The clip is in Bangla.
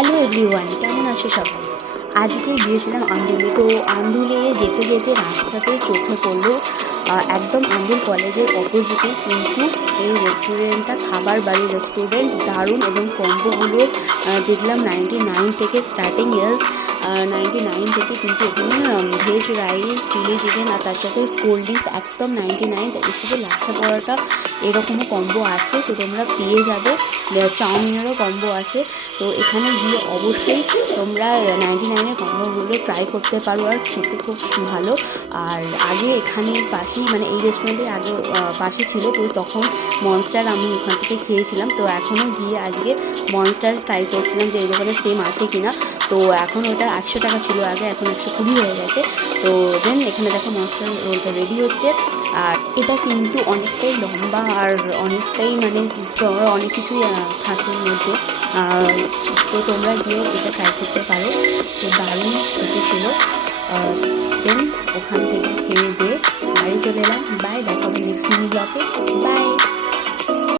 হ্যালো এভরিওয়ান, কেমন আছো সবাই? আজকে গিয়েছিলাম আন্দুলে। তো আন্দুলে যেতে যেতে রাস্তাতে চোখে পড়লো একদম আন্দুল কলেজের অপোজিটেই কিন্তু এই রেস্টুরেন্টটা, খাবার বাড়ির রেস্টুরেন্ট। দারুণ, এবং কম্বোগুলো দেখলাম 99 থেকে স্টার্টিং। ইয়ার্স 99 থেকে কিন্তু এখানে ভেজ রাইস, চিলি চিকেন আর তার সাথে কোল্ড ড্রিঙ্কস একদম 99। এর সাথে লাচ্ছা পরোটা এরকমও কম্বো আছে, তো তোমরা পেয়ে যাবে। চাউমিনেরও কম্বো আছে। তো এখানে গিয়ে অবশ্যই তোমরা 99-এর কম্বোগুলো ট্রাই করতে পারো, আর খেতে খুব ভালো। আর আগে এখানের পাশেই, মানে এই রেস্টুরেন্টের আগে পাশে ছিল, তো তখন মনস্টার আমি ওখান থেকে খেয়েছিলাম। তো এখনও গিয়ে আজকে মনস্টার ট্রাই করছিলাম যে এই দোকানে সেম আছে কিনা। তো এখন ওটা 100 টাকা ছিল আগে, এখন 120 হয়ে গেছে। তো দেন এখানে দেখো মনস্টার রোলটা রেডি হচ্ছে। আর এটা কিন্তু অনেকটাই লম্বা আর অনেকটাই মানে চড়া, অনেক কিছুই থাকে এর মধ্যে। তো তোমরা গিয়েও এটা ট্রাই করতে পারো। তো দারুণ খেতে ছিল। দেন ওখান থেকে খেয়ে দিয়ে বাড়ি চলে এলাম। বাই, দেখা হবে নেক্সট নিউ ব্লগে। বাই।